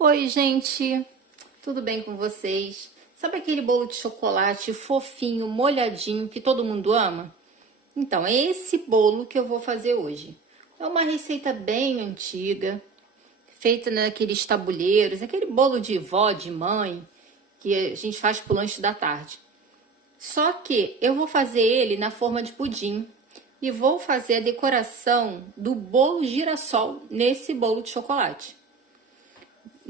Oi, gente, tudo bem com vocês? Sabe aquele bolo de chocolate fofinho, molhadinho que todo mundo ama? Então, é esse bolo que eu vou fazer hoje. É uma receita bem antiga, feita naqueles tabuleiros, aquele bolo de vó, de mãe, que a gente faz pro lanche da tarde. Só que eu vou fazer ele na forma de pudim e vou fazer a decoração do bolo girassol nesse bolo de chocolate.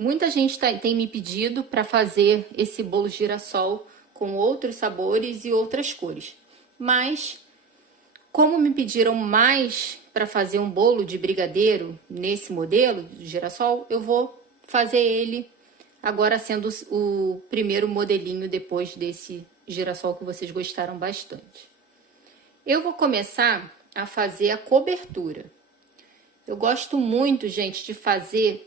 Muita gente tem me pedido para fazer esse bolo girassol com outros sabores e outras cores. Mas, como me pediram mais para fazer um bolo de brigadeiro nesse modelo de girassol, eu vou fazer ele agora sendo o primeiro modelinho depois desse girassol que vocês gostaram bastante. Eu vou começar a fazer a cobertura. Eu gosto muito, gente, de fazer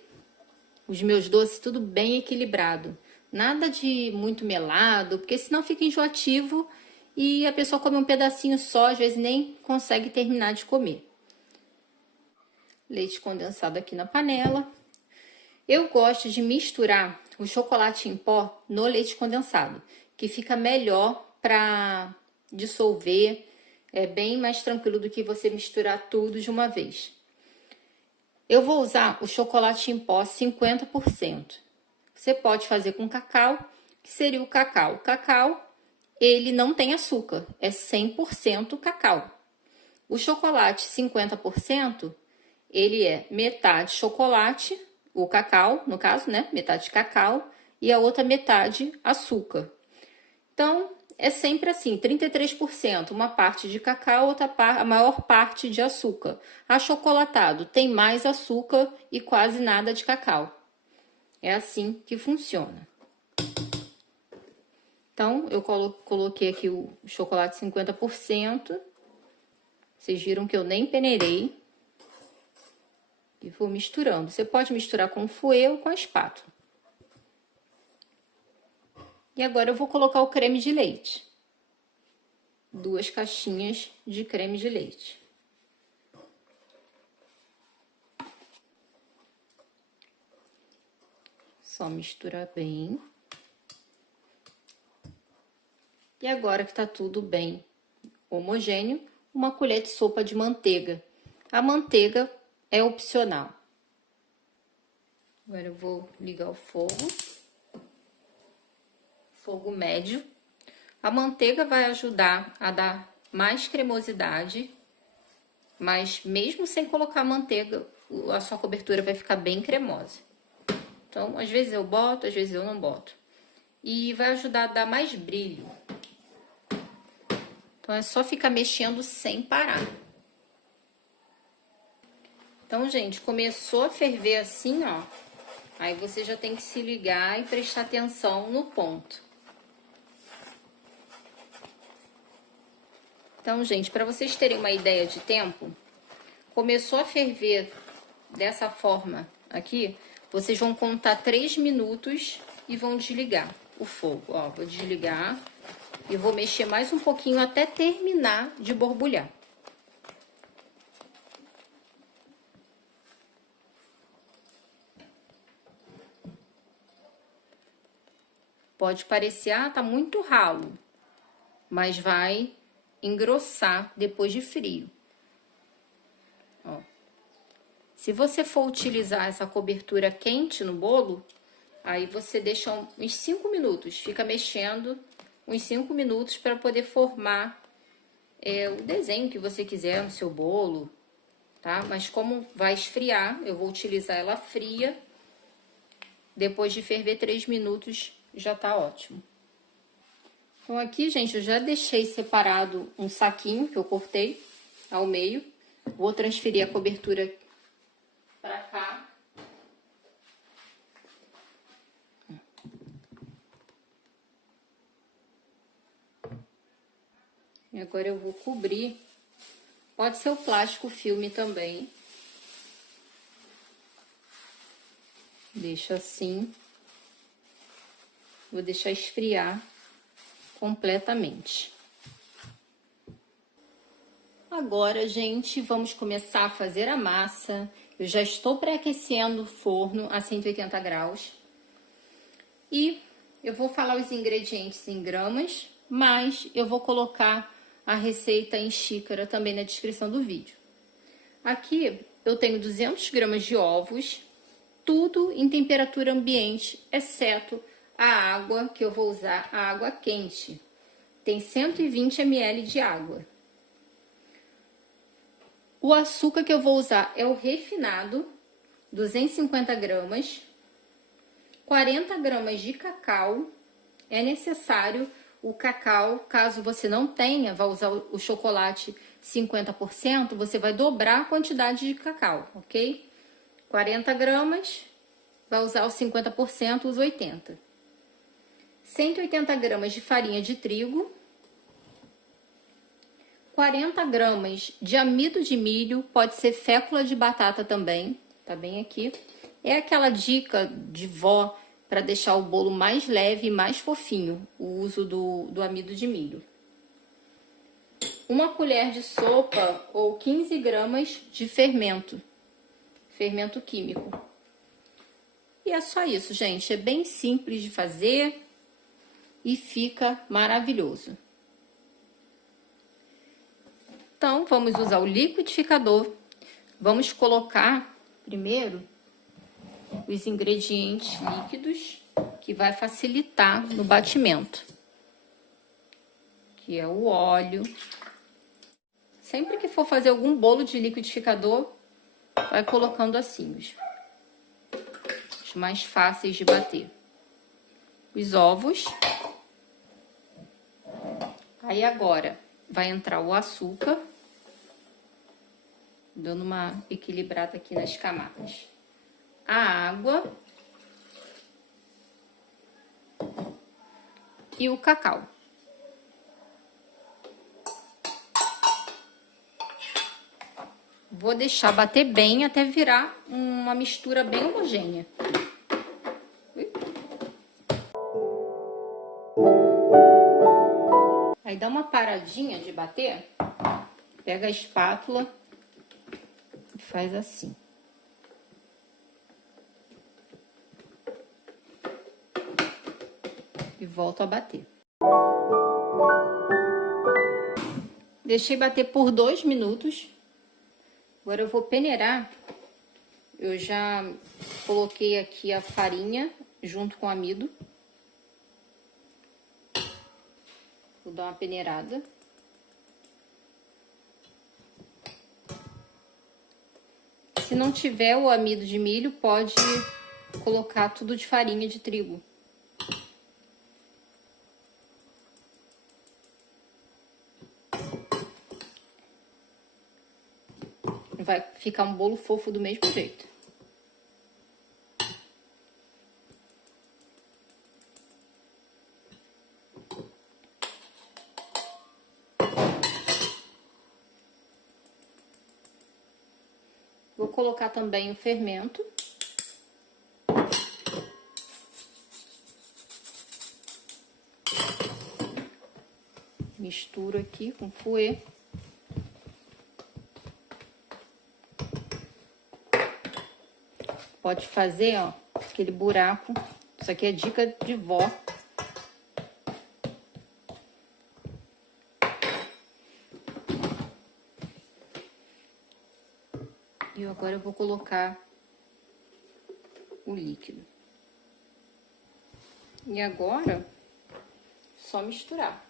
os meus doces tudo bem equilibrado. Nada de muito melado, porque senão fica enjoativo e a pessoa come um pedacinho só, às vezes nem consegue terminar de comer. Leite condensado aqui na panela. Eu gosto de misturar o chocolate em pó no leite condensado, que fica melhor para dissolver. É bem mais tranquilo do que você misturar tudo de uma vez. Eu vou usar o chocolate em pó 50%. Você pode fazer com cacau, que seria o cacau. O cacau, ele não tem açúcar, é 100% cacau. O chocolate 50%, ele é metade chocolate, o cacau, no caso, né? Metade cacau e a outra metade açúcar. Então, é sempre assim, 33%, uma parte de cacau, a maior parte de açúcar. Achocolatado tem mais açúcar e quase nada de cacau. É assim que funciona. Então, eu coloquei aqui o chocolate 50%. Vocês viram que eu nem peneirei. E vou misturando. Você pode misturar com o fouet ou com a espátula. E agora eu vou colocar o creme de leite. 2 caixinhas de creme de leite. Só misturar bem. E agora que tá tudo bem homogêneo, uma colher de sopa de manteiga. A manteiga é opcional. Agora eu vou ligar o fogo. Fogo médio. A manteiga vai ajudar a dar mais cremosidade, mas mesmo sem colocar manteiga, a sua cobertura vai ficar bem cremosa. Então, às vezes eu boto, às vezes eu não boto. E vai ajudar a dar mais brilho. Então, é só ficar mexendo sem parar. Então, gente, começou a ferver assim, ó. Aí você já tem que se ligar e prestar atenção no ponto. Então, gente, para vocês terem uma ideia de tempo, começou a ferver dessa forma aqui, vocês vão contar 3 minutos e vão desligar o fogo. Ó, vou desligar e vou mexer mais um pouquinho até terminar de borbulhar. Pode parecer, tá muito ralo, mas vai engrossar depois de frio. Ó. Se você for utilizar essa cobertura quente no bolo, aí você deixa uns 5 minutos, fica mexendo uns 5 minutos para poder formar o desenho que você quiser no seu bolo, tá? Mas como vai esfriar, eu vou utilizar ela fria. Depois de ferver 3 minutos, já tá ótimo. Então, aqui, gente, eu já deixei separado um saquinho que eu cortei ao meio. Vou transferir a cobertura pra cá. E agora eu vou cobrir. Pode ser o plástico filme também. Deixa assim. Vou deixar esfriar completamente. Agora, gente, vamos começar a fazer a massa. Eu já estou pré-aquecendo o forno a 180 graus. E eu vou falar os ingredientes em gramas, mas eu vou colocar a receita em xícara também na descrição do vídeo. Aqui eu tenho 200 gramas de ovos, tudo em temperatura ambiente, exceto a água, que eu vou usar a água quente. Tem 120 ml de água. O açúcar que eu vou usar é o refinado, 250 gramas. 40 gramas de cacau. É necessário o cacau, caso você não tenha, vai usar o chocolate 50%, você vai dobrar a quantidade de cacau, ok? 40 gramas, vai usar os 50%, os 80. 180 gramas de farinha de trigo. 40 gramas de amido de milho, pode ser fécula de batata também, tá bem aqui. É aquela dica de vó para deixar o bolo mais leve e mais fofinho, o uso do amido de milho. 1 colher de sopa ou 15 gramas de fermento químico. E é só isso, gente. É bem simples de fazer e fica maravilhoso. Então, vamos usar o liquidificador. Vamos colocar primeiro os ingredientes líquidos, que vai facilitar no batimento. Que é o óleo. Sempre que for fazer algum bolo de liquidificador, vai colocando assim, os mais fáceis de bater. Os ovos. Aí agora vai entrar o açúcar, dando uma equilibrada aqui nas camadas. A água e o cacau. Vou deixar bater bem até virar uma mistura bem homogênea. Aí dá uma paradinha de bater, pega a espátula e faz assim. E volto a bater. Deixei bater por 2 minutos. Agora eu vou peneirar. Eu já coloquei aqui a farinha junto com o amido. Vou dar uma peneirada. Se não tiver o amido de milho, pode colocar tudo de farinha de trigo. Vai ficar um bolo fofo do mesmo jeito. Vou colocar também o fermento. Misturo aqui com fouet. Pode fazer, ó, aquele buraco. Isso aqui é dica de vó. E agora eu vou colocar o líquido. E agora, só misturar.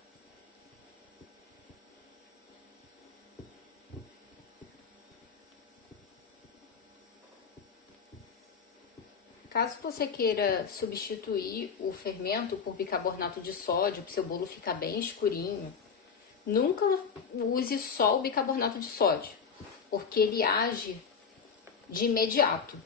Caso você queira substituir o fermento por bicarbonato de sódio, para o seu bolo ficar bem escurinho, nunca use só o bicarbonato de sódio, porque ele age de imediato.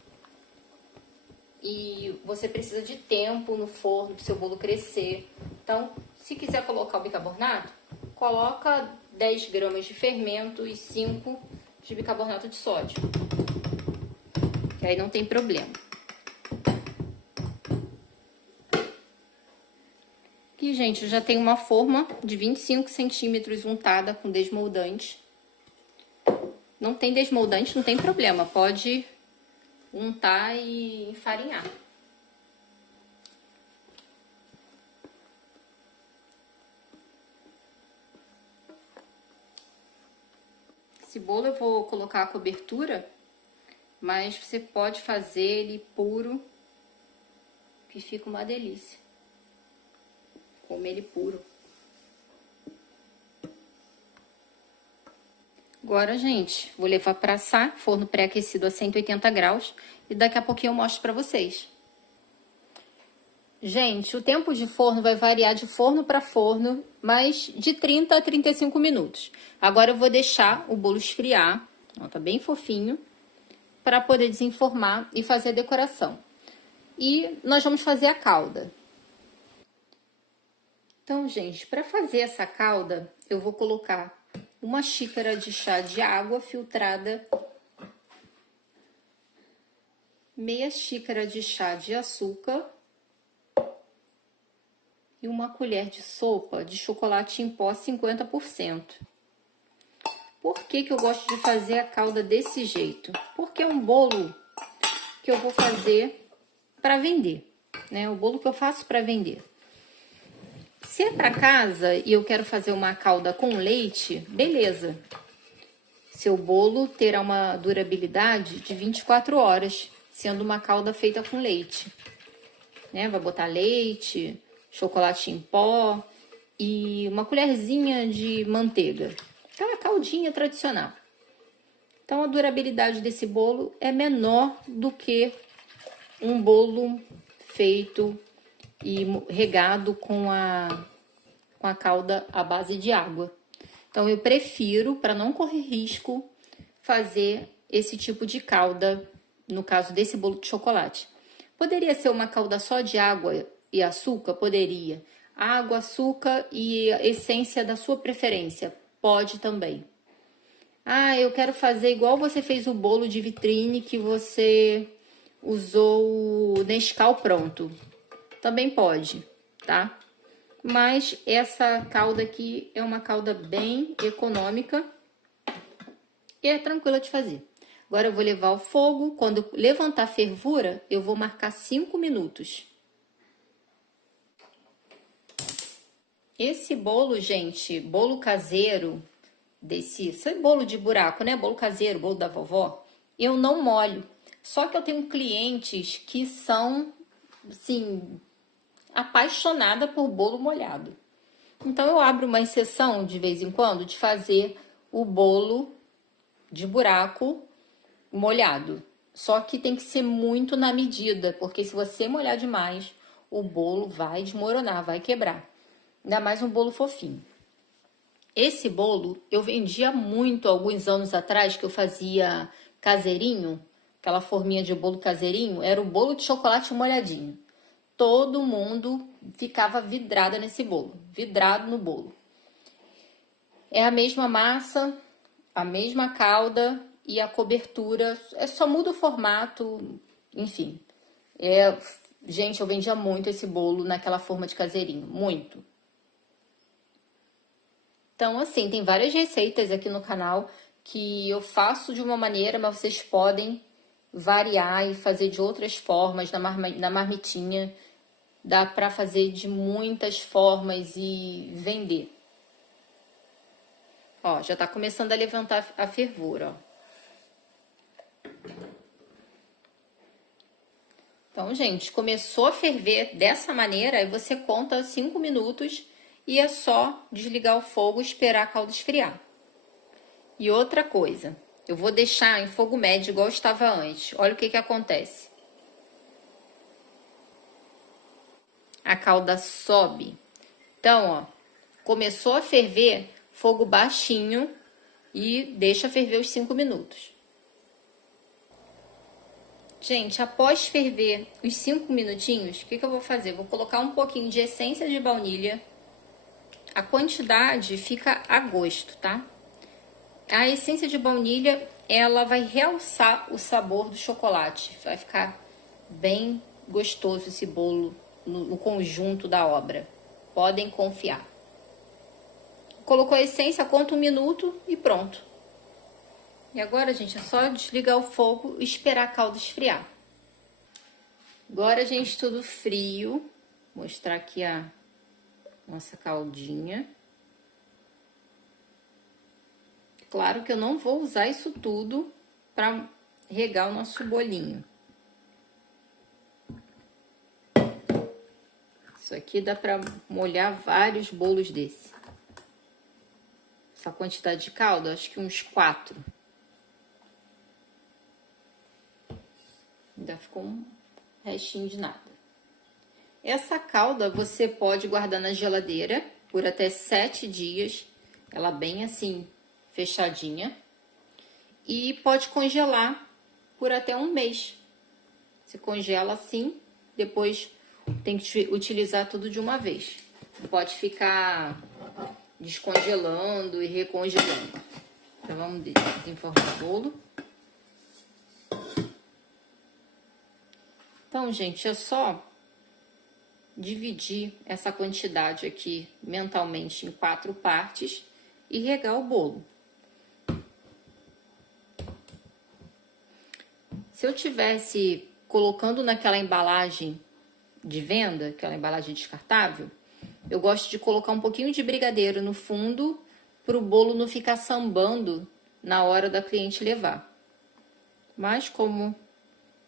E você precisa de tempo no forno para o seu bolo crescer. Então, se quiser colocar o bicarbonato, coloca 10 gramas de fermento e 5 de bicarbonato de sódio. Que aí não tem problema. Aqui, gente, eu já tenho uma forma de 25 centímetros untada com desmoldante. Não tem desmoldante, não tem problema. Pode untar e enfarinhar. Esse bolo eu vou colocar a cobertura, mas você pode fazer ele puro, que fica uma delícia. Comer ele puro. Agora, gente, vou levar para assar, forno pré-aquecido a 180 graus, e daqui a pouquinho eu mostro para vocês. Gente, o tempo de forno vai variar de forno para forno, mas de 30 a 35 minutos. Agora eu vou deixar o bolo esfriar, ó, tá bem fofinho, para poder desenformar e fazer a decoração. E nós vamos fazer a calda. Então, gente, para fazer essa calda, eu vou colocar uma xícara de chá de água filtrada, meia xícara de chá de açúcar e uma colher de sopa de chocolate em pó 50%. Por que que eu gosto de fazer a calda desse jeito? Porque é um bolo que eu vou fazer para vender, né? O bolo que eu faço para vender. Se é para casa e eu quero fazer uma calda com leite, beleza. Seu bolo terá uma durabilidade de 24 horas, sendo uma calda feita com leite, né? Vai botar leite, chocolate em pó e uma colherzinha de manteiga. Aquela caldinha tradicional. Então, a durabilidade desse bolo é menor do que um bolo feito e regado com a calda à base de água. Então, eu prefiro, para não correr risco, fazer esse tipo de calda, no caso desse bolo de chocolate. Poderia ser uma calda só de água e açúcar? Poderia. Água, açúcar e essência da sua preferência? Pode também. Ah, eu quero fazer igual você fez o bolo de vitrine que você usou o Nescau pronto. Também pode, tá? Mas essa calda aqui é uma calda bem econômica e é tranquila de fazer. Agora eu vou levar ao fogo. Quando levantar a fervura, eu vou marcar 5 minutos. Esse bolo, gente, bolo caseiro, esse bolo de buraco, né? Bolo caseiro, bolo da vovó, eu não molho. Só que eu tenho clientes que são, assim, apaixonada por bolo molhado. Então, eu abro uma exceção de vez em quando de fazer o bolo de buraco molhado. Só que tem que ser muito na medida, porque se você molhar demais, o bolo vai desmoronar, vai quebrar. Ainda mais um bolo fofinho. Esse bolo eu vendia muito alguns anos atrás, que eu fazia caseirinho, aquela forminha de bolo caseirinho, era o bolo de chocolate molhadinho. Todo mundo ficava vidrada nesse bolo, vidrado no bolo. É a mesma massa, a mesma calda e a cobertura, só muda o formato, enfim. Gente, eu vendia muito esse bolo naquela forma de caseirinho, muito. Então, assim, tem várias receitas aqui no canal que eu faço de uma maneira, mas vocês podem variar e fazer de outras formas na marmitinha. Dá pra fazer de muitas formas e vender. Ó, já tá começando a levantar a fervura, ó. Então, gente, começou a ferver dessa maneira, aí você conta 5 minutos e é só desligar o fogo e esperar a calda esfriar. E outra coisa, eu vou deixar em fogo médio igual estava antes. Olha o que acontece. A calda sobe. Então, ó, começou a ferver, fogo baixinho e deixa ferver os 5 minutos. Gente, após ferver os 5 minutinhos, o que eu vou fazer? Vou colocar um pouquinho de essência de baunilha. A quantidade fica a gosto, tá? A essência de baunilha, ela vai realçar o sabor do chocolate. Vai ficar bem gostoso esse bolo no conjunto da obra. Podem confiar. Colocou a essência, conta 1 minuto e pronto. E agora, gente, é só desligar o fogo e esperar a calda esfriar. Agora, gente, tudo frio. Vou mostrar aqui a nossa caldinha. Claro que eu não vou usar isso tudo para regar o nosso bolinho. Isso aqui dá para molhar vários bolos desse. Essa quantidade de calda, acho que uns 4. Ainda ficou um restinho de nada. Essa calda você pode guardar na geladeira por até 7 dias. Ela bem assim, fechadinha. E pode congelar por até um mês. Você congela assim, depois tem que utilizar tudo de uma vez. Não pode ficar descongelando e recongelando. Então, vamos desenformar o bolo. Então, gente, é só dividir essa quantidade aqui mentalmente em 4 partes e regar o bolo. Se eu tivesse colocando naquela embalagem de venda, aquela embalagem descartável, eu gosto de colocar um pouquinho de brigadeiro no fundo para o bolo não ficar sambando na hora da cliente levar. Mas como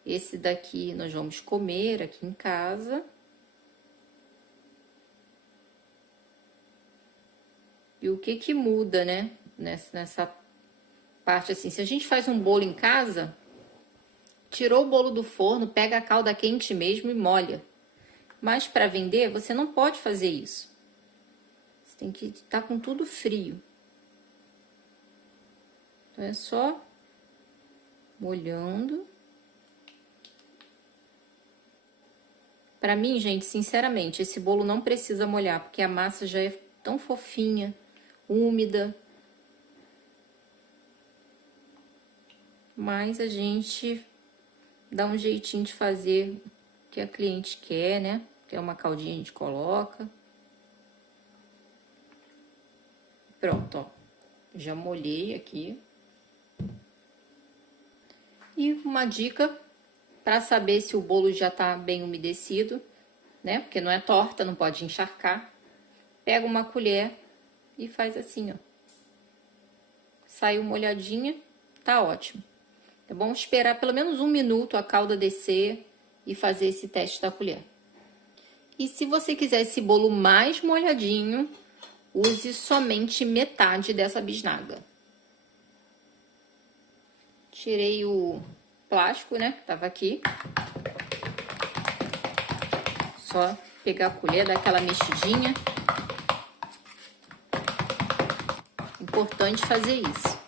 esse daqui nós vamos comer aqui em casa. E o que muda, né? Nessa parte assim, se a gente faz um bolo em casa, tirou o bolo do forno, pega a calda quente mesmo e molha. Mas para vender, você não pode fazer isso. Você tem que estar com tudo frio. Então, é só molhando. Para mim, gente, sinceramente, esse bolo não precisa molhar, porque a massa já é tão fofinha, úmida. Mas a gente dá um jeitinho de fazer o que a cliente quer, né? Que é uma caldinha, a gente coloca. Pronto, ó. Já molhei aqui. E uma dica para saber se o bolo já tá bem umedecido, né? Porque não é torta, não pode encharcar. Pega uma colher e faz assim, ó. Saiu molhadinha, tá ótimo. É bom esperar pelo menos 1 minuto a calda descer e fazer esse teste da colher. E se você quiser esse bolo mais molhadinho, use somente metade dessa bisnaga. Tirei o plástico, né, que tava aqui. Só pegar a colher, dar aquela mexidinha. Importante fazer isso.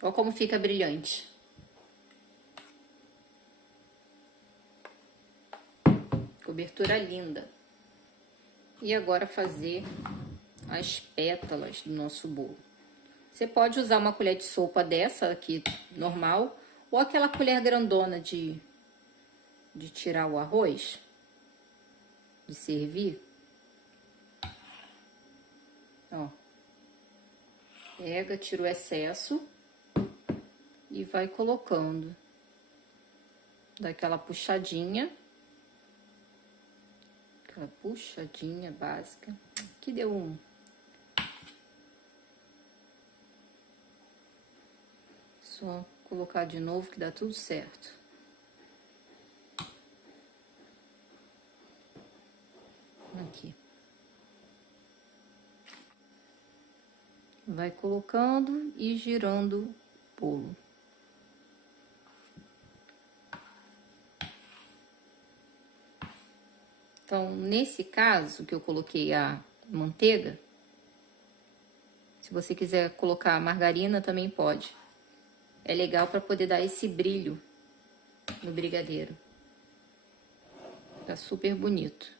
Olha como fica brilhante. Cobertura linda. E agora fazer as pétalas do nosso bolo. Você pode usar uma colher de sopa dessa aqui, normal, ou aquela colher grandona de tirar o arroz, de servir. Ó. Pega, tira o excesso e vai colocando. Dá aquela puxadinha. Aquela puxadinha básica. Aqui deu um. Só colocar de novo que dá tudo certo. Aqui. Vai colocando e girando o bolo. Então, nesse caso que eu coloquei a manteiga, se você quiser colocar a margarina também pode. É legal para poder dar esse brilho no brigadeiro. Tá super bonito.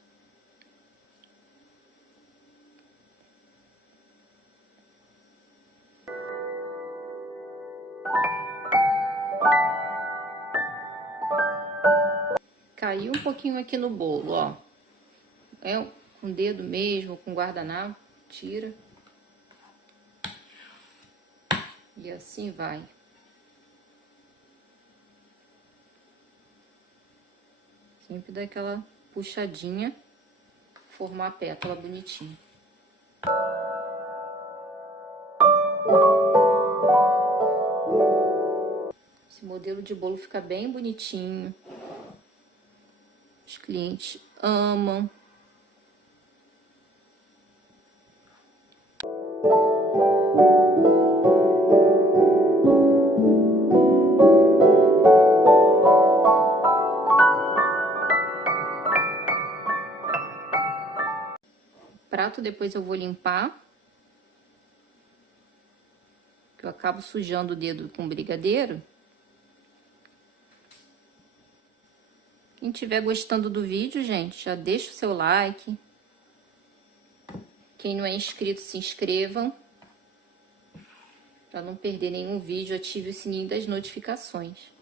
Caiu um pouquinho aqui no bolo, ó. É com o dedo mesmo, com guardanapo, tira. E assim vai. Sempre dá aquela puxadinha, formar a pétala bonitinha. Esse modelo de bolo fica bem bonitinho. Os clientes amam. O prato depois eu vou limpar, que eu acabo sujando o dedo com brigadeiro. Quem estiver gostando do vídeo, gente, já deixa o seu like. Quem não é inscrito, se inscrevam. Para não perder nenhum vídeo, ative o sininho das notificações.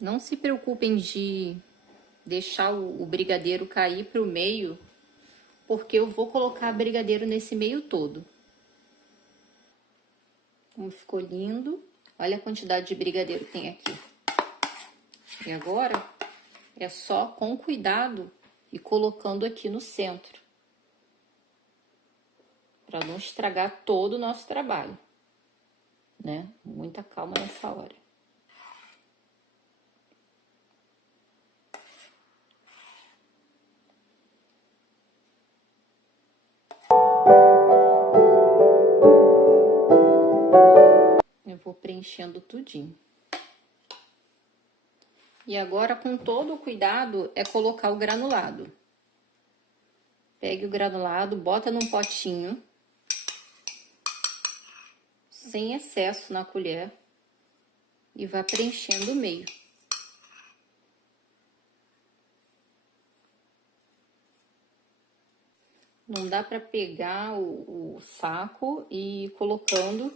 Não se preocupem de deixar o brigadeiro cair para o meio, porque eu vou colocar brigadeiro nesse meio todo. Como ficou lindo. Olha a quantidade de brigadeiro que tem aqui. E agora é só com cuidado e colocando aqui no centro, para não estragar todo o nosso trabalho, né? Muita calma nessa hora. Eu vou preenchendo tudinho. E agora, com todo o cuidado, é colocar o granulado. Pegue o granulado, bota num potinho, sem excesso na colher, e vá preenchendo o meio. Não dá para pegar o saco e ir colocando,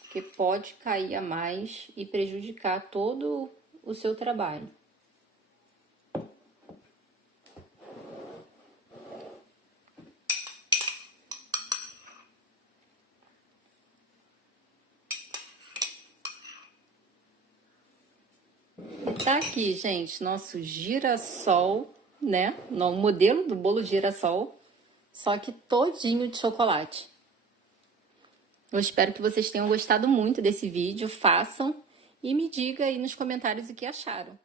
porque pode cair a mais e prejudicar todo o seu trabalho. E tá aqui, gente, nosso girassol, né? No modelo do bolo girassol, só que todinho de chocolate. Eu espero que vocês tenham gostado muito desse vídeo, façam e me diga aí nos comentários o que acharam.